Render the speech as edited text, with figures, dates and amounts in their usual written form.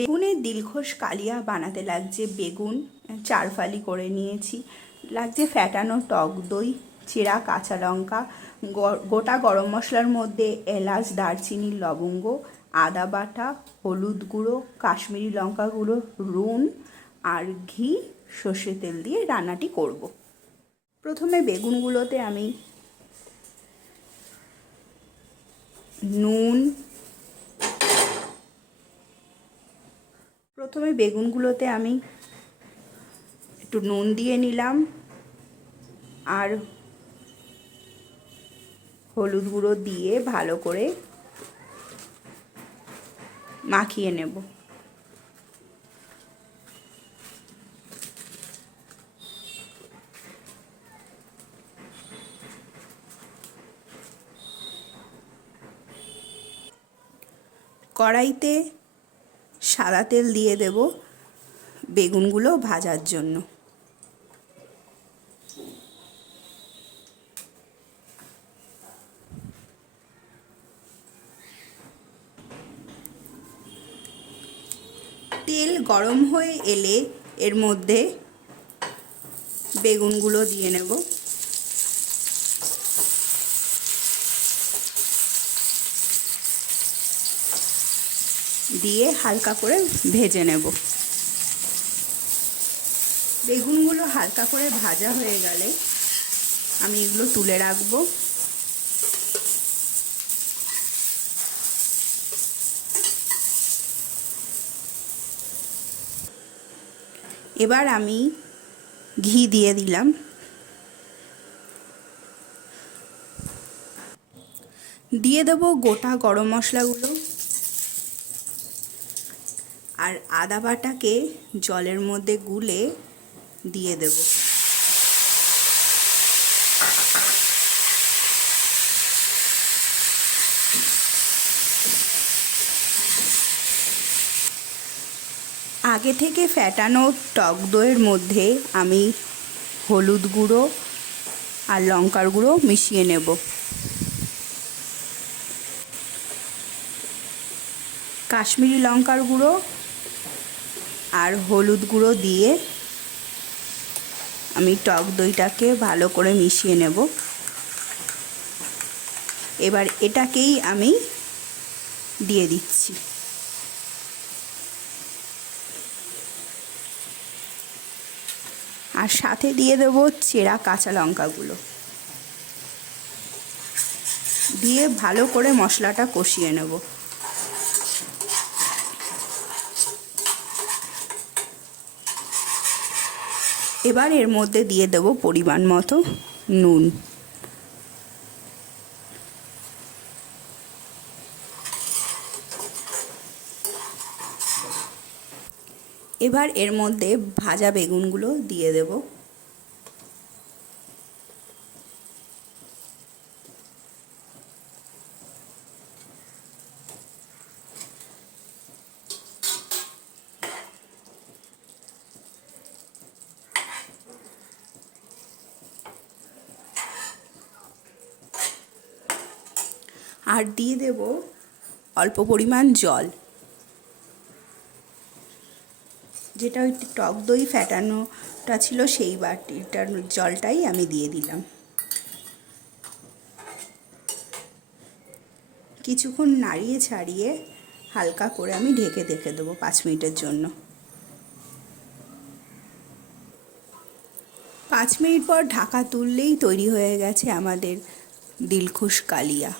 বেগুনের দিলখোশ কালিয়া বানাতে লাগছে বেগুন 4 ফালি করে নিয়েছি, লাগছে ফ্যাটানো টক দই, চেরা কাঁচা লঙ্কা, গোটা গরম মশলার মধ্যে এলাচ, দারচিনি, লবঙ্গ, আদা বাটা, হলুদ গুঁড়ো, কাশ্মীরি লঙ্কা গুঁড়ো, নুন আর ঘি, সর্ষের তেল দিয়ে রান্নাটি করব। প্রথমে বেগুনগুলোতে আমি একটু নুন দিয়ে নিলাম আর হলুদ গুঁড়ো দিয়ে ভালো করে মাখিয়ে নেব। কড়াইতে সাদা তেল দিয়ে দেব বেগুনগুলো ভাজার জন্য। তেল গরম হয়ে এলে এর মধ্যে বেগুনগুলো দিয়ে নেব। দিয়ে হালকা করে ভেজে নেব। বেগুনগুলো হালকা করে ভাজা হয়ে গেলে আমি এগুলো তুলে রাখবো। এবার আমি ঘি দিয়ে দিলাম। দিয়ে দেবো গোটা গরম মশলাগুলো আর আদা বাটাকে জলের মধ্যে গুলে দিয়ে দেব। আগে থেকে ফ্যাটানো টক দইয়ের মধ্যে আমি হলুদ গুঁড়ো আর লঙ্কার গুঁড়ো মিশিয়ে নেব। কাশ্মীরি লঙ্কার গুঁড়ো আর হলুদ গুঁড়ো দিয়ে আমি টক দইটাকে ভালো করে মিশিয়ে নেব। এবার এটাকেই আমি দিয়ে দিচ্ছি। আর সাথে দিয়ে দেব চেরা কাঁচা লঙ্কাগুলো দিয়ে ভালো করে মশলাটা কষিয়ে নেব। এবার এর মধ্যে দিয়ে দেব পরিমাণ মতো নুন। এবার এর মধ্যে ভাজা বেগুনগুলো দিয়ে দেব। আর দিয়ে দেব অল্প পরিমাণ জল, যেটা ওই টক দই ফ্যাটানোটা ছিল সেই বাটিটার জলটাই আমি দিয়ে দিলাম। কিছুক্ষণ নাড়িয়ে ছাড়িয়ে হালকা করে আমি ঢেকে দেবো 5 মিনিটের জন্য। 5 মিনিট পর ঢাকা তুললেই তৈরি হয়ে গেছে আমাদের দিলখুশ কালিয়া।